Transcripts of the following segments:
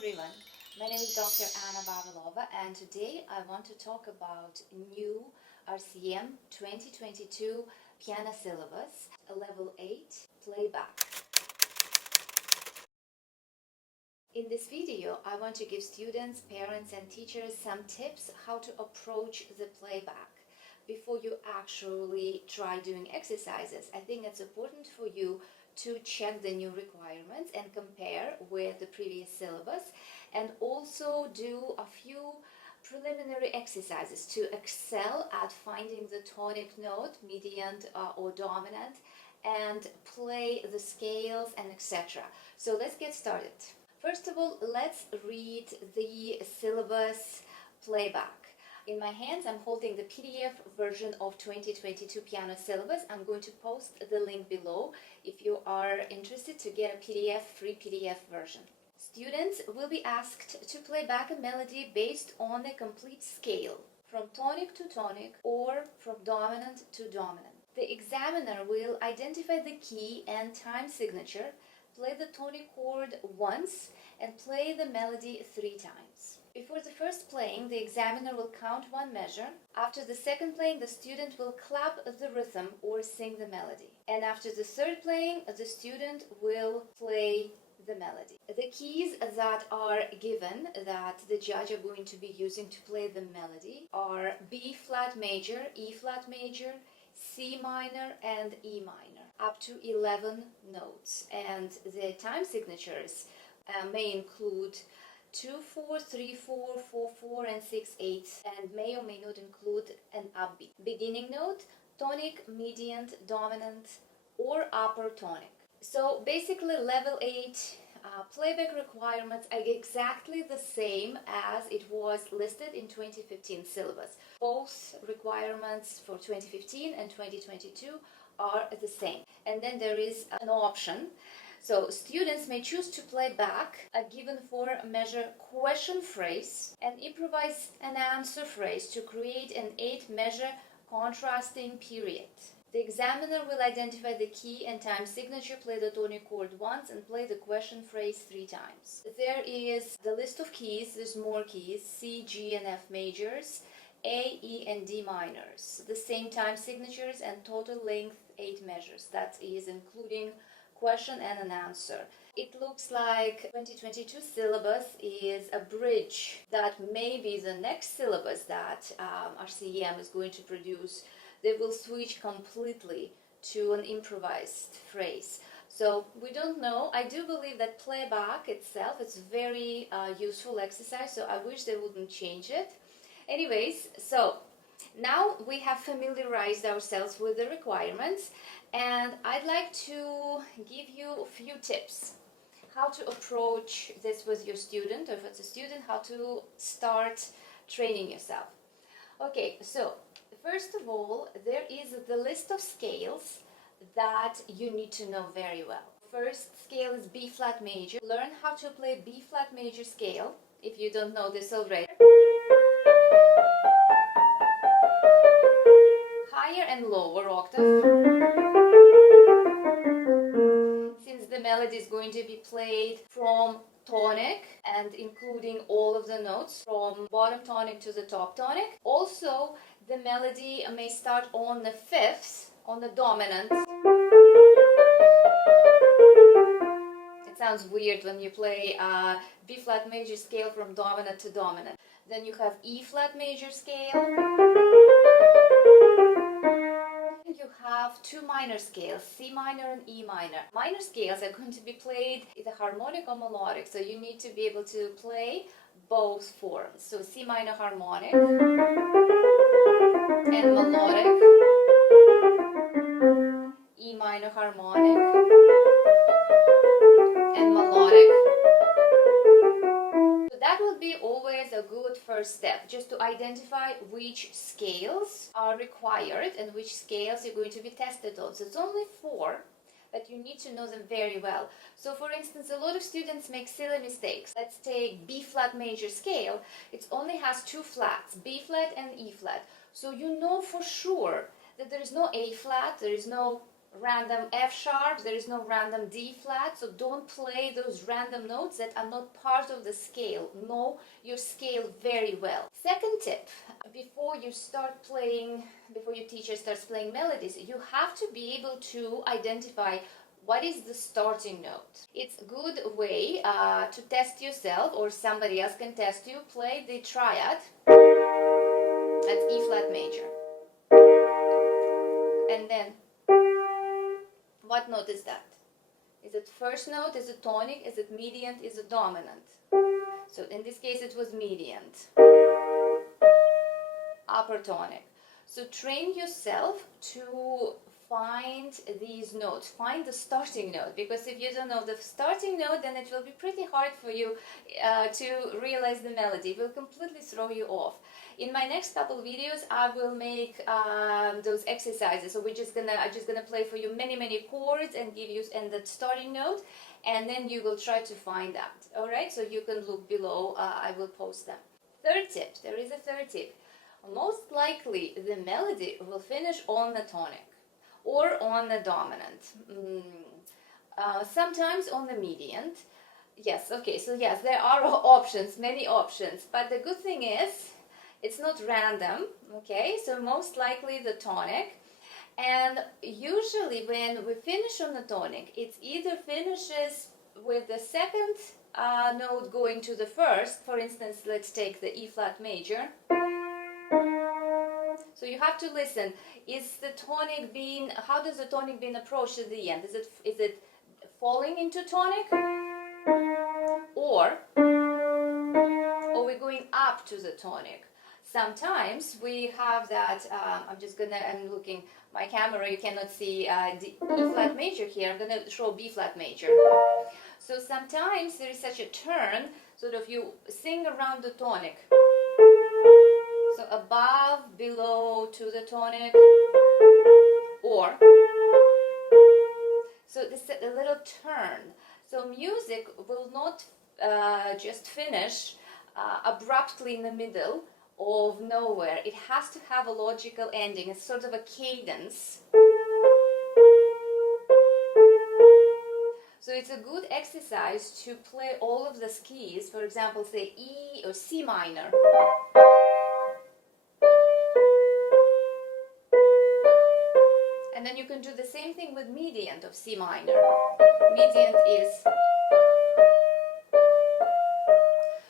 everyone, my name is Dr. Anna Vavilova and today I want to talk about new RCM 2022 piano syllabus, level 8, playback. In this video, I want to give students, parents and teachers some tips how to approach the playback before you actually try doing exercises. I think it's important for you to check the new requirements and compare with the previous syllabus, and also do a few preliminary exercises to excel at finding the tonic note, median or dominant, and play the scales and etc. So let's get started. First of all, let's read the syllabus playback. In my hands, I'm holding the PDF version of 2022 piano syllabus. I'm going to post the link below if you are interested to get a free PDF version. Students will be asked to play back a melody based on a complete scale, from tonic to tonic or from dominant to dominant. The examiner will identify the key and time signature, play the tonic chord once, and play the melody 3 times. Before the first playing, the examiner will count 1 measure. After the second playing, the student will clap the rhythm or sing the melody. And after the third playing, the student will play the melody. The keys that are given that the judge are going to be using to play the melody are B flat major, E flat major, C minor and E minor, up to 11 notes. And the time signatures may include 2/4, 3/4, 4/4 and 6/8, and may or may not include an upbeat. Beginning note, tonic, median, dominant or upper tonic. So basically level 8 playback requirements are exactly the same as it was listed in 2015 syllabus. Both requirements for 2015 and 2022 are the same. And then there is an option. So students may choose to play back a given 4-measure question phrase and improvise an answer phrase to create an 8-measure contrasting period. The examiner will identify the key and time signature, play the tonic chord once, and play the question phrase 3 times. There is the list of keys. There's more keys: C, G, and F majors, A, E, and D minors. The same time signatures and total length 8 measures. That is including question and an answer. It looks like 2022 syllabus is a bridge that maybe the next syllabus that RCM is going to produce, they will switch completely to an improvised phrase. So we don't know. I do believe that playback itself is very useful exercise, so I wish they wouldn't change it. Anyways, so now we have familiarized ourselves with the requirements, and I'd like to give you a few tips how to approach this with your student, or if it's a student, how to start training yourself. Okay, so first of all, there is the list of scales that you need to know very well. First scale is B flat major. Learn how to play B flat major scale if you don't know this already. Higher and lower octave. Since the melody is going to be played from tonic and including all of the notes from bottom tonic to the top tonic. Also, the melody may start on the 5th, on the dominant. It sounds weird when you play B flat major scale from dominant to dominant. Then you have E flat major scale. You have 2 minor scales, C minor and E minor. Minor scales are going to be played either harmonic or melodic, so you need to be able to play both forms. So C minor harmonic and melodic, E minor harmonic and melodic. So that would be always a good first step, just to identify which scales are required and which scales you're going to be tested on. So it's only 4, but you need to know them very well. So for instance, a lot of students make silly mistakes. Let's take B flat major scale. It only has 2 flats, B flat and E flat. So you know for sure that there is no A flat, there is no random F sharp, there is no random D flat, so don't play those random notes that are not part of the scale. Know your scale very well. Second tip, before your teacher starts playing melodies, you have to be able to identify what is the starting note. It's a good way to test yourself, or somebody else can test you. Play the triad, that's E flat major. And then, what note is that? Is it first note? Is it tonic? Is it mediant? Is it dominant? So in this case it was mediant. Upper tonic. So train yourself to find these notes, find the starting note, because if you don't know the starting note, then it will be pretty hard for you to realize the melody. It will completely throw you off. In my next couple videos, I will make those exercises. So I'm just gonna play for you many chords and give you the starting note, and then you will try to find that. All right? So you can look below. I will post them. Third tip. There is a third tip. Most likely, the melody will finish on the tonic or on the dominant. Sometimes on the mediant. Yes. Okay. So yes, there are options, many options. But the good thing is, it's not random, okay? So most likely the tonic. And usually when we finish on the tonic, it either finishes with the second note going to the first. For instance, let's take the E flat major. So you have to listen. How does the tonic being approached at the end? Is it falling into tonic? Or are we going up to the tonic? Sometimes we have that, I'm looking, my camera, you cannot see the E flat major here, I'm going to show B flat major. So sometimes there is such a turn, sort of you sing around the tonic. So above, below, to the tonic, or, so this is a little turn. So music will not just finish abruptly in the middle of nowhere. It has to have a logical ending. It's sort of a cadence. So it's a good exercise to play all of the keys. For example, say E or C minor. And then you can do the same thing with mediant of C minor. Mediant is...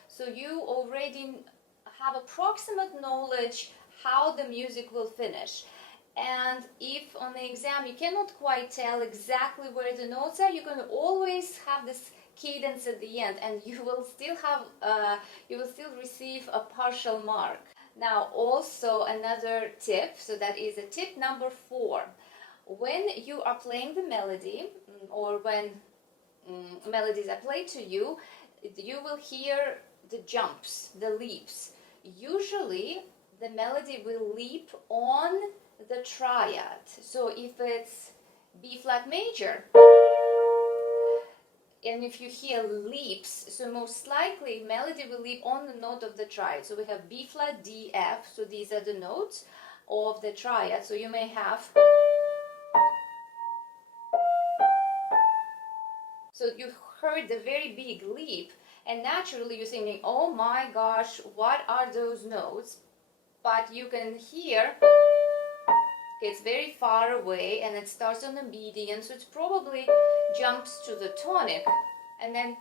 So you already have approximate knowledge how the music will finish. And if on the exam you cannot quite tell exactly where the notes are, you can always have this cadence at the end, and you will still receive a partial mark. Now also another tip, so that is a tip number 4. When you are playing the melody, or when melodies are played to you, you will hear the jumps, the leaps. Usually the melody will leap on the triad. So if it's B flat major, and if you hear leaps, so most likely melody will leap on the note of the triad. So we have B flat, D, F, so these are the notes of the triad. So you may have, so you heard the very big leap, and naturally you're thinking, oh my gosh, what are those notes? But you can hear, it's very far away, and it starts on the median, so it probably jumps to the tonic and then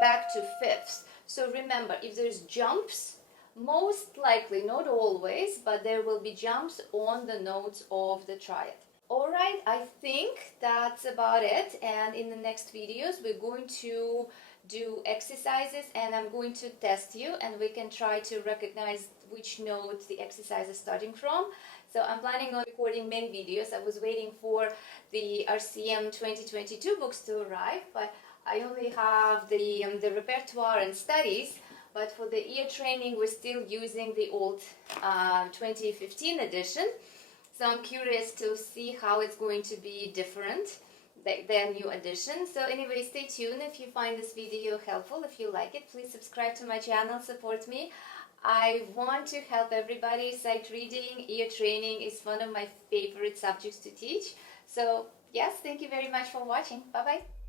back to fifths. So remember, if there's jumps, most likely, not always, but there will be jumps on the notes of the triad. Alright, I think that's about it, and in the next videos we're going to do exercises, and I'm going to test you, and we can try to recognize which notes the exercise is starting from. So I'm planning on recording many videos. I was waiting for the RCM 2022 books to arrive, but I only have the repertoire and studies. But for the ear training, we're still using the old 2015 edition. So I'm curious to see how it's going to be different, their new edition. So anyway, stay tuned. If you find this video helpful, if you like it, please subscribe to my channel, support me. I want to help everybody. Sight reading, ear training is one of my favorite subjects to teach. So Yes, thank you very much for watching. Bye bye.